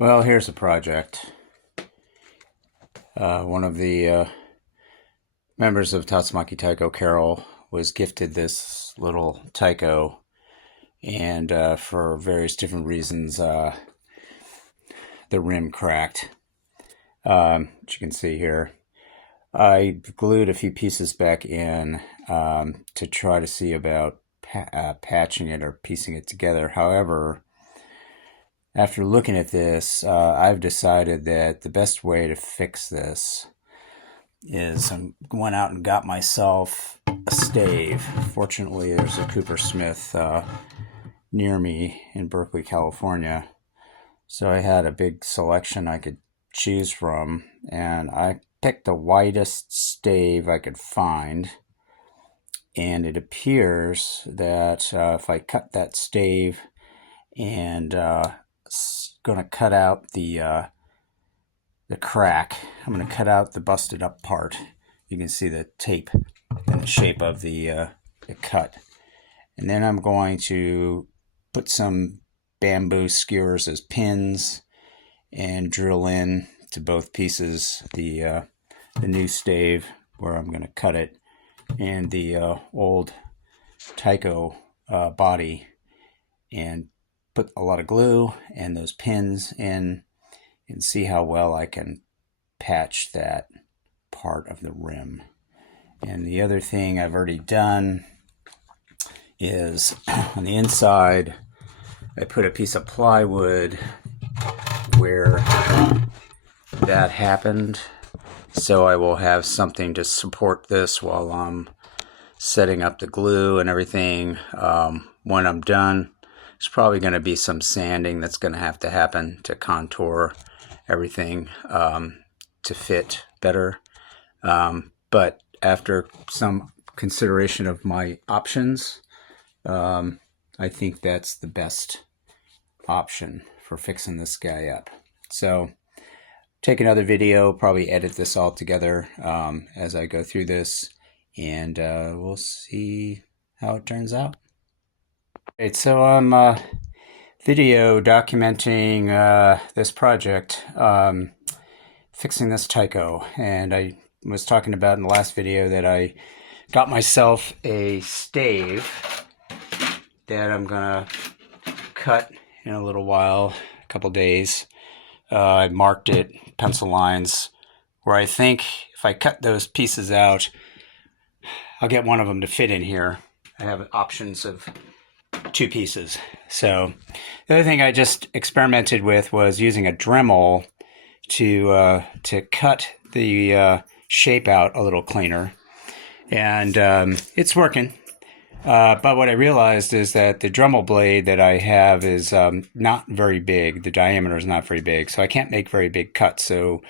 Well, here's a project. One of the members of Tatsumaki Taiko, Carol, was gifted this little taiko, and for various different reasons, the rim cracked. As you can see here, I glued a few pieces back in to try to see about patching it or piecing it together. However, after looking at this, I've decided that the best way to fix this is I went out and got myself a stave. Fortunately, there's a Cooper Smith near me in Berkeley, California. So I had a big selection I could choose from, and I picked the widest stave I could find. And it appears that if I cut that stave and going to cut out the crack. I'm going to cut out the busted up part. You can see the tape and the shape of the cut. And then I'm going to put some bamboo skewers as pins and drill in to both pieces the new stave where I'm going to cut it, and the old taiko body, and put a lot of glue and those pins in and see how well I can patch that part of the rim. And the other thing I've already done is on the inside, I put a piece of plywood where that happened, so I will have something to support this while I'm setting up the glue and everything. When I'm done, there's probably going to be some sanding that's going to have to happen to contour everything to fit better. But after some consideration of my options, I think that's the best option for fixing this guy up. So take another video, probably edit this all together as I go through this, and we'll see how it turns out. Right, so I'm video documenting this project, fixing this taiko, and I was talking about in the last video that I got myself a stave that I'm gonna cut in a little while, a couple days. I marked it, pencil lines, where I think if I cut those pieces out, I'll get one of them to fit in here. I have options of 2 pieces. So the other thing I just experimented with was using a Dremel to cut the shape out a little cleaner, and it's working. But what I realized is that the Dremel blade that I have is not very big. The diameter is not very big, so I can't make very big cuts. So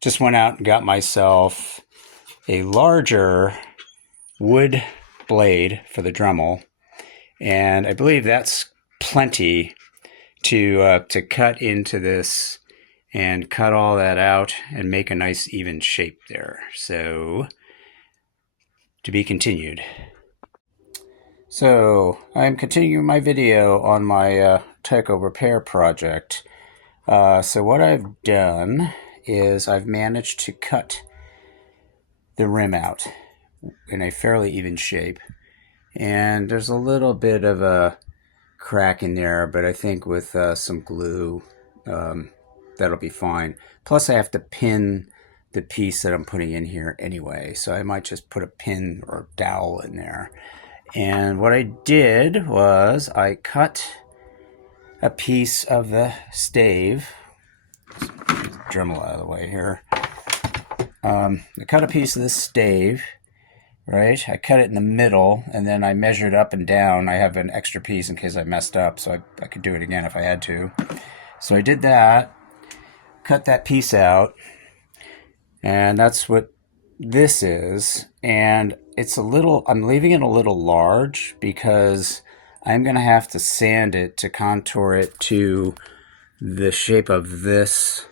just went out and got myself a larger wood blade for the Dremel, and I believe that's plenty to cut into this and cut all that out and make a nice even shape there. So to be continued. So I'm continuing my video on my taiko repair project. So what I've done is I've managed to cut the rim out in a fairly even shape. And there's a little bit of a crack in there, but I think with some glue, that'll be fine. Plus I have to pin the piece that I'm putting in here anyway, so I might just put a pin or dowel in there. And what I did was I cut a piece of the stave. Let's get the Dremel out of the way here. I cut a piece of the stave, right? I cut it in the middle, and then I measured up and down. I have an extra piece in case I messed up, so I could do it again if I had to. So I did that, cut that piece out, and that's what this is. And it's a little, I'm leaving it a little large because I'm going to have to sand it to contour it to the shape of this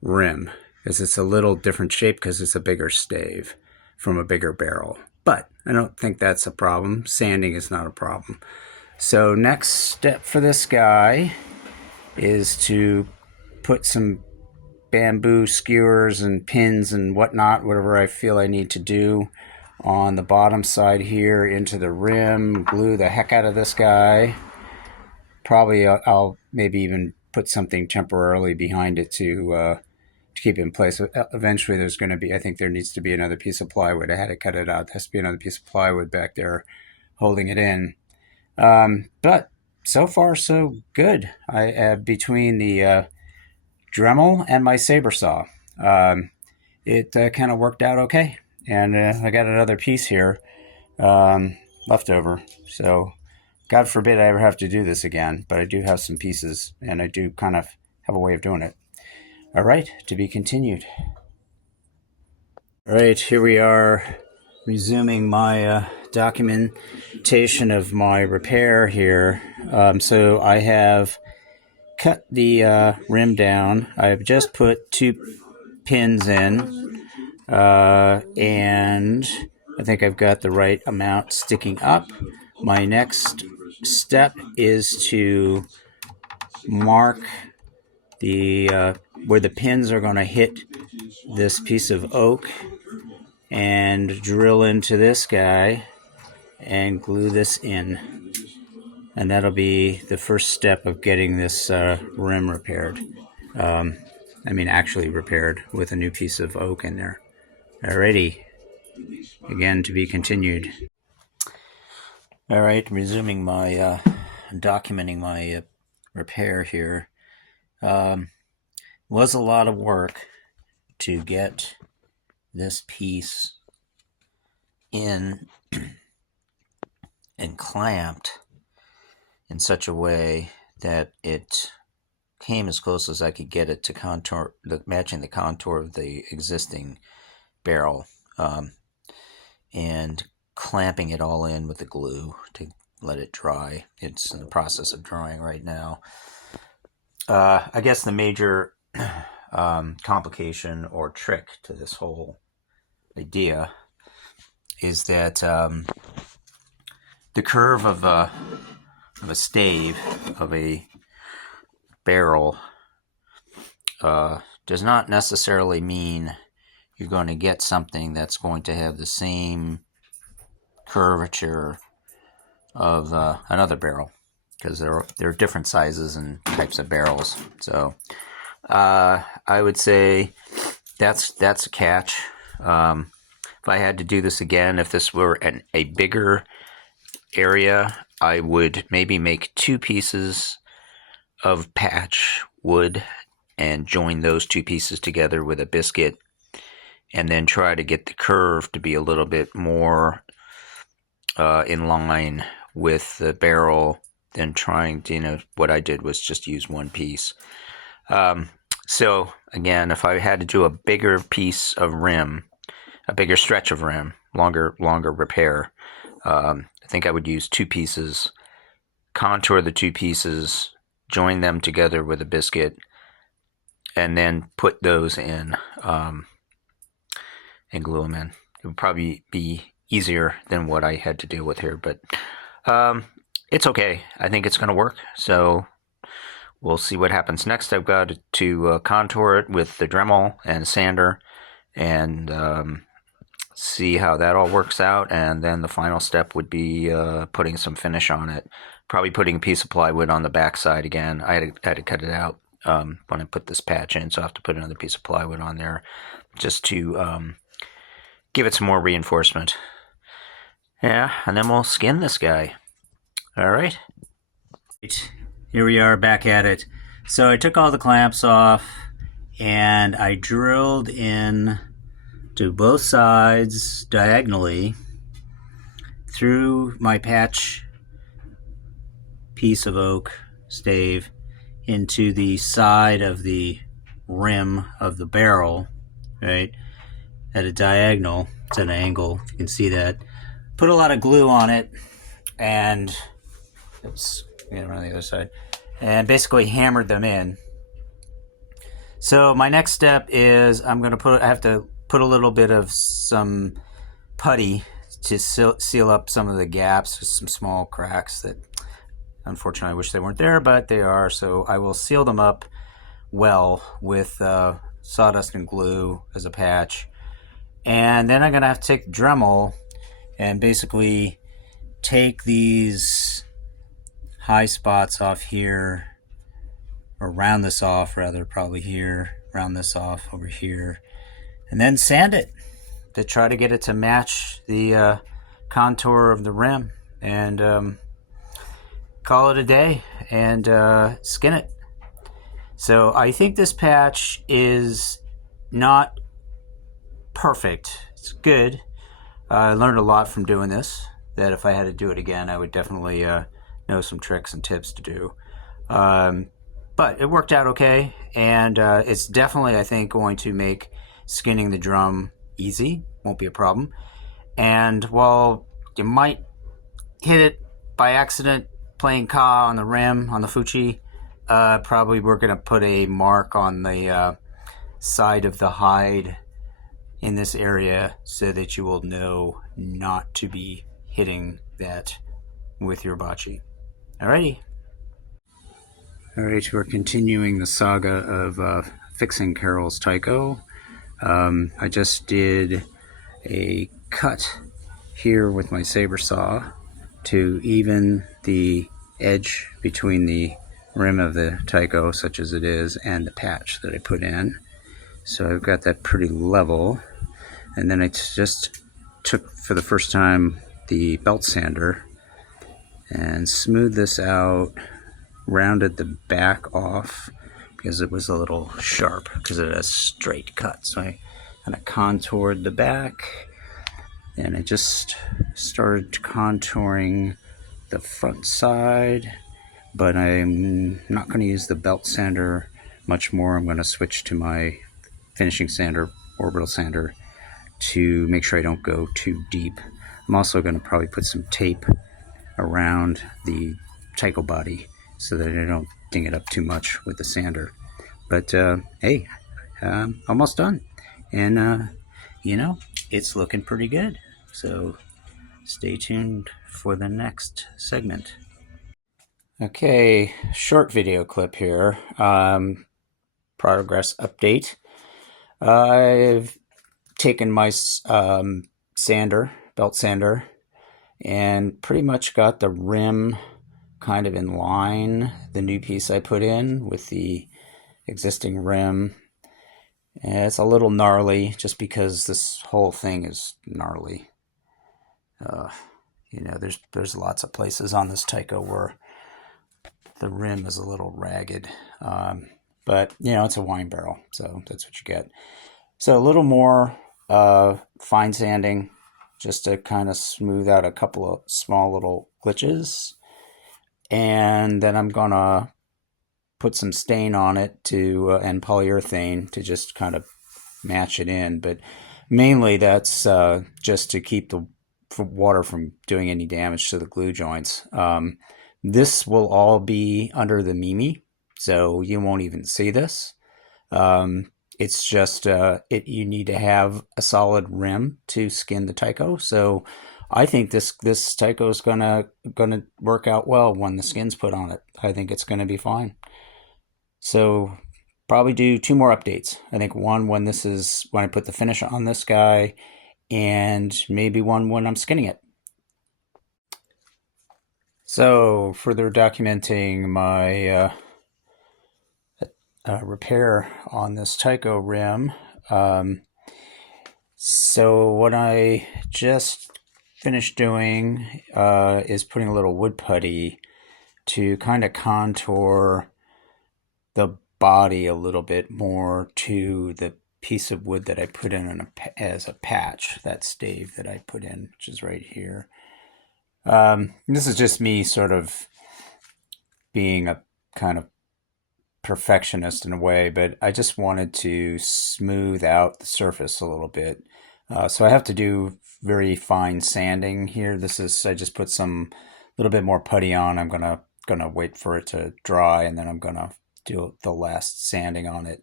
rim, because it's a little different shape because it's a bigger stave from a bigger barrel. But I don't think that's a problem. Sanding is not a problem. So next step for this guy is to put some bamboo skewers and pins and whatnot, whatever I feel I need to do on the bottom side here into the rim, glue the heck out of this guy. Probably I'll maybe even put something temporarily behind it to keep it in place. Eventually there's going to be, I think there needs to be another piece of plywood. I had to cut it out. There has to be another piece of plywood back there holding it in. But so far so good. I between the Dremel and my saber saw, it kind of worked out okay. And I got another piece here left over. So God forbid I ever have to do this again, but I do have some pieces, and I do kind of have a way of doing it. All right, to be continued. All right, here we are resuming my documentation of my repair here. So I have cut the rim down. I've just put 2 pins in, and I think I've got the right amount sticking up. My next step is to mark the where the pins are going to hit this piece of oak and drill into this guy and glue this in. And that'll be the first step of getting this rim repaired. Actually repaired with a new piece of oak in there. Alrighty, again to be continued. All right, resuming my documenting my repair here. Was a lot of work to get this piece in and clamped in such a way that it came as close as I could get it to contour, matching the contour of the existing barrel, and clamping it all in with the glue to let it dry. It's in the process of drying right now. I guess the major complication or trick to this whole idea is that the curve of a stave of a barrel does not necessarily mean you're going to get something that's going to have the same curvature of another barrel, because there are different sizes and types of barrels. So I would say that's a catch. If I had to do this again, if this were a bigger area, I would maybe make 2 pieces of patch wood and join those 2 pieces together with a biscuit, and then try to get the curve to be a little bit more in line with the barrel than trying to, what I did was just use 1 piece. So again, if I had to do a bigger piece of rim, a bigger stretch of rim, longer repair, I think I would use 2 pieces, contour the 2 pieces, join them together with a biscuit, and then put those in and glue them in. It would probably be easier than what I had to deal with here, but it's okay. I think it's going to work, so we'll see what happens next. I've got to contour it with the Dremel and sander and see how that all works out, and then the final step would be putting some finish on it. Probably putting a piece of plywood on the back side again. I had to cut it out when I put this patch in, so I have to put another piece of plywood on there just to give it some more reinforcement. Yeah, and then we'll skin this guy. All right. Here we are back at it. So I took all the clamps off and I drilled in to both sides diagonally through my patch piece of oak stave into the side of the rim of the barrel, right, at a diagonal. It's at an angle, if you can see that. Put a lot of glue on it, and oops, get around the other side, and basically hammered them in. So my next step is I have to put a little bit of some putty to seal up some of the gaps, some small cracks that unfortunately I wish they weren't there, but they are. So I will seal them up well with sawdust and glue as a patch. And then I'm going to have to take the Dremel and basically take these high spots off here, or round this off rather, probably here, round this off over here, and then sand it to try to get it to match the contour of the rim, and call it a day and skin it. So I think this patch is not perfect. It's good. I learned a lot from doing this, that if I had to do it again, I would definitely know some tricks and tips to do. But it worked out okay, and it's definitely, I think, going to make skinning the drum easy. Won't be a problem. And while you might hit it by accident playing Ka on the rim, on the Fuchi, probably we're going to put a mark on the side of the hide in this area so that you will know not to be hitting that with your bachi. Alrighty. Alright, we're continuing the saga of fixing Carol's taiko. I just did a cut here with my saber saw to even the edge between the rim of the taiko, such as it is, and the patch that I put in. So I've got that pretty level. And then I just took, for the first time, the belt sander and smoothed this out, rounded the back off because it was a little sharp because it has straight cut. So I kind of contoured the back, and I just started contouring the front side, but I'm not going to use the belt sander much more. I'm going to switch to my finishing sander, orbital sander, to make sure I don't go too deep. I'm also going to probably put some tape around the taiko body so that I don't ding it up too much with the sander. But hey, almost done. And you know, it's looking pretty good. So stay tuned for the next segment. Okay, short video clip here. Progress update. I've taken my sander, belt sander, and pretty much got the rim kind of in line, the new piece I put in with the existing rim. And it's a little gnarly just because this whole thing is gnarly. You know, there's lots of places on this taiko where the rim is a little ragged. But, you know, it's a wine barrel, so that's what you get. So a little more fine sanding just to kind of smooth out a couple of small little glitches. And then I'm going to put some stain on it to and polyurethane to just kind of match it in. But mainly that's just to keep the water from doing any damage to the glue joints. This will all be under the Mimi, so you won't even see this. It's just you need to have a solid rim to skin the taiko. So I think this taiko is gonna work out well when the skin's put on it. I think it's gonna be fine. So probably do 2 more updates. I think one when I put the finish on this guy, and maybe one when I'm skinning it. So further documenting my repair on this taiko rim. So what I just finished doing is putting a little wood putty to kind of contour the body a little bit more to the piece of wood that I put in as a patch, that stave that I put in, which is right here. This is just me sort of being a kind of perfectionist in a way, but I just wanted to smooth out the surface a little bit. So I have to do very fine sanding here. I just put some little bit more putty on. I'm gonna wait for it to dry, and then I'm gonna do the last sanding on it.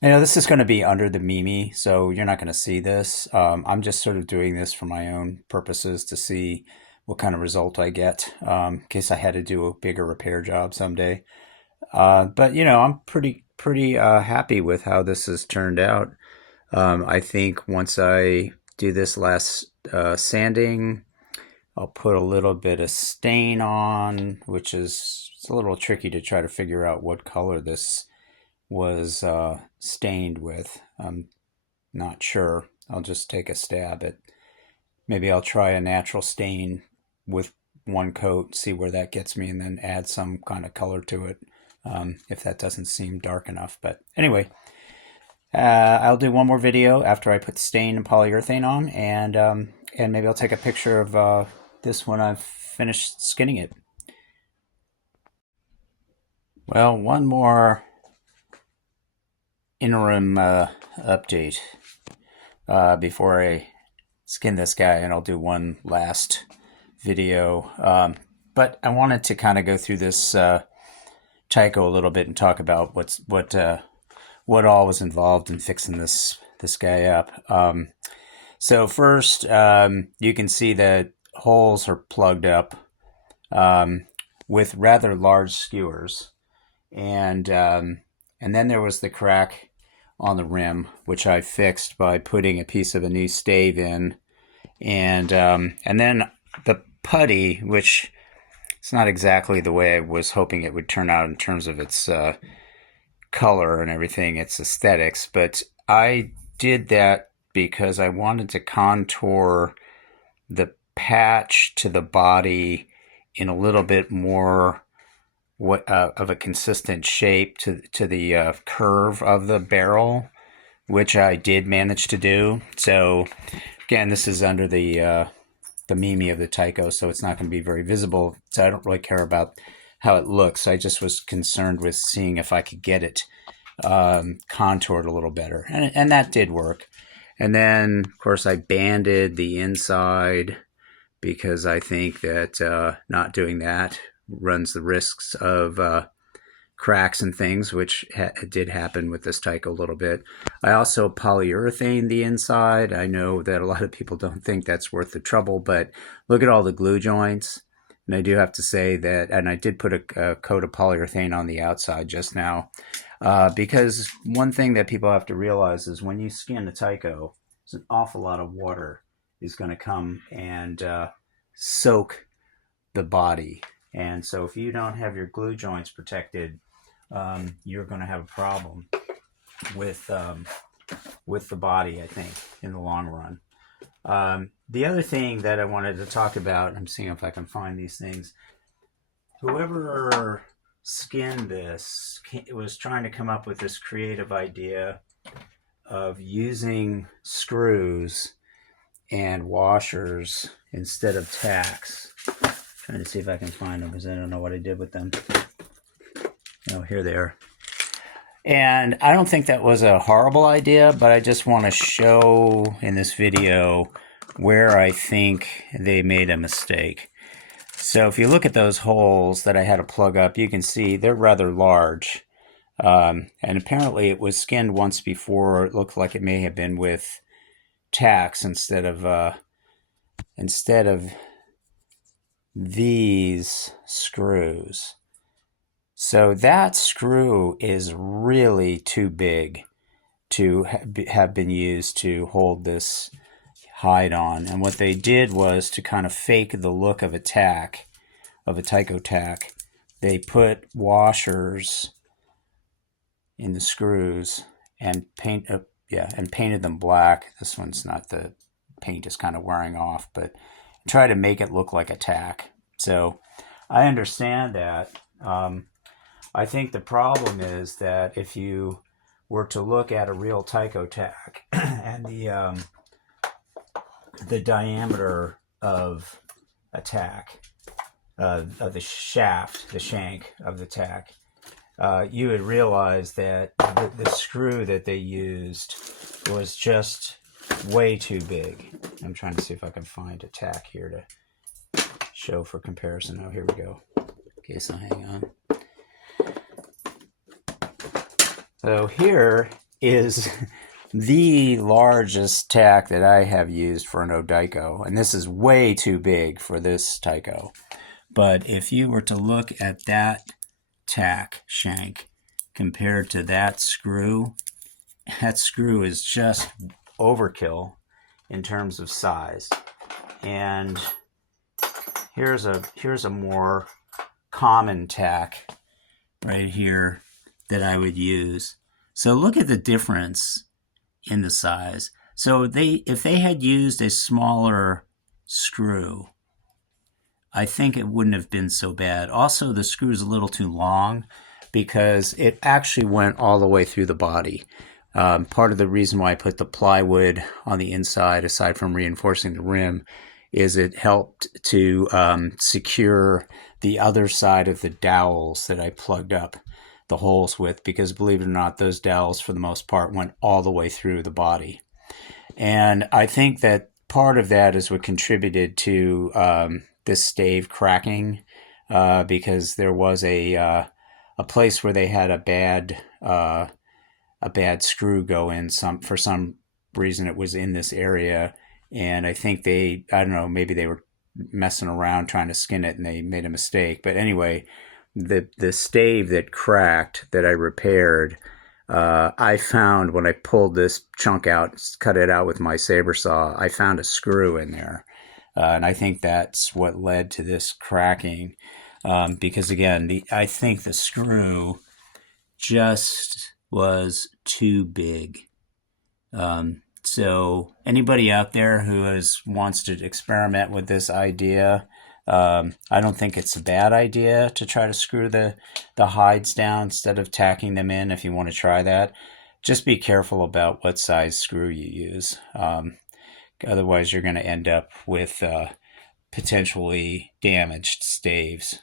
You know, this is going to be under the Mimi, so you're not going to see this. I'm just sort of doing this for my own purposes to see what kind of result I get, in case I had to do a bigger repair job someday. But, you know, I'm pretty pretty happy with how this has turned out. I think once I do this last sanding, I'll put a little bit of stain on, which is it's a little tricky to try to figure out what color this was stained with. I'm not sure. I'll just take a stab at, maybe I'll try a natural stain with one coat, see where that gets me, and then add some kind of color to it if that doesn't seem dark enough. But anyway, I'll do one more video after I put stain and polyurethane on, and maybe I'll take a picture of this when I've finished skinning it. Well, one more interim update before I skin this guy, and I'll do one last video. But I wanted to kind of go through this Taiko a little bit and talk about what all was involved in fixing this guy up. So first, you can see that holes are plugged up with rather large skewers, and then there was the crack on the rim, which I fixed by putting a piece of a new stave in, and then the putty, which it's not exactly the way I was hoping it would turn out in terms of its color and everything, its aesthetics, but I did that because I wanted to contour the patch to the body in a little bit more of a consistent shape to the curve of the barrel, which I did manage to do. So again, this is under the Mimi of the Taiko, so it's not going to be very visible. So I don't really care about how it looks. I just was concerned with seeing if I could get it contoured a little better, and that did work. And then, of course, I banded the inside because I think that not doing that runs the risks of cracks and things, which did happen with this Taiko a little bit. I also polyurethane the inside. I know that a lot of people don't think that's worth the trouble, but look at all the glue joints. And I do have to say that, and I did put a coat of polyurethane on the outside just now, because one thing that people have to realize is when you skin a Taiko, there's an awful lot of water is going to come and soak the body. And so if you don't have your glue joints protected, you're going to have a problem with the body, I think, in the long run. The other thing that I wanted to talk about, I'm seeing if I can find these things. Whoever skinned this was trying to come up with this creative idea of using screws and washers instead of tacks. Trying to see if I can find them because I don't know what I did with them. Oh, here they are. And I don't think that was a horrible idea, but I just want to show in this video where I think they made a mistake. So if you look at those holes that I had to plug up, you can see they're rather large. And apparently it was skinned once before. It looked like it may have been with tacks instead of these screws. So that screw is really too big to have been used to hold this hide on. And what they did was to kind of fake the look of a tack, of a Taiko tack. They put washers in the screws and painted them black. This one's not, the paint is kind of wearing off, but try to make it look like a tack. So I understand that. I think the problem is that if you were to look at a real Taiko tack and the diameter of a tack, of the shaft, the shank of the tack, you would realize that the screw that they used was just way too big. I'm trying to see if I can find a tack here to show for comparison. Oh, here we go. Okay, so hang on. So here is the largest tack that I have used for an Odaiko, and this is way too big for this Taiko. But if you were to look at that tack shank, compared to that screw. That screw is just overkill in terms of size. And here's a more common tack right here that I would use. So look at the difference in the size. So if they had used a smaller screw, I think it wouldn't have been so bad. Also, the screw is a little too long because it actually went all the way through the body. Part of the reason why I put the plywood on the inside, aside from reinforcing the rim, is it helped to secure the other side of the dowels that I plugged up the holes with, because believe it or not, those dowels for the most part went all the way through the body. And I think that part of that is what contributed to this stave cracking, because there was a place where they had a bad screw go in. For some reason it was in this area, and I think I don't know, maybe they were messing around trying to skin it and they made a mistake. But anyway, the stave that cracked that I repaired, I found when I pulled this chunk out, cut it out with my saber saw, I found a screw in there. And I think that's what led to this cracking. Because again, I think the screw just was too big. So anybody out there who wants to experiment with this idea, I don't think it's a bad idea to try to screw the hides down instead of tacking them in if you want to try that. Just be careful about what size screw you use. Otherwise, you're going to end up with potentially damaged staves.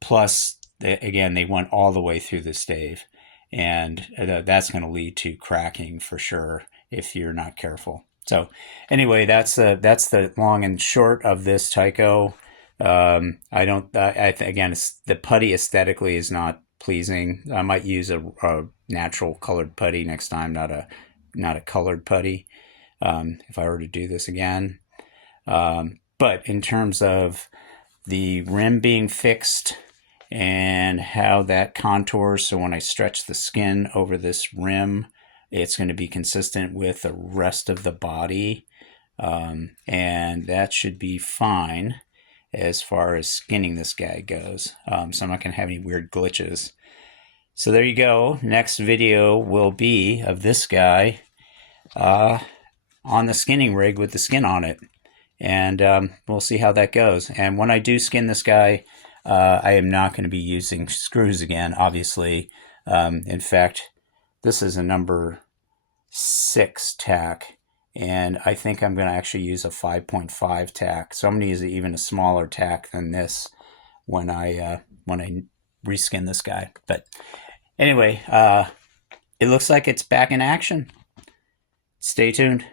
Plus, again, they went all the way through the stave, and that's going to lead to cracking for sure if you're not careful. So anyway, that's the long and short of this Taiko. Again, the putty aesthetically is not pleasing. I might use a natural colored putty next time, not a colored putty, if I were to do this again. But in terms of the rim being fixed and how that contours, so when I stretch the skin over this rim, it's going to be consistent with the rest of the body, and that should be fine as far as skinning this guy goes. So I'm not going to have any weird glitches. So there you go. Next video will be of this guy on the skinning rig with the skin on it, and we'll see how that goes. And when I do skin this guy, I am not going to be using screws again, obviously. In fact, this is a number 6 tack, and I think I'm going to actually use a 5.5 tack. So I'm going to use even a smaller tack than this when I reskin this guy. But anyway, it looks like it's back in action. Stay tuned.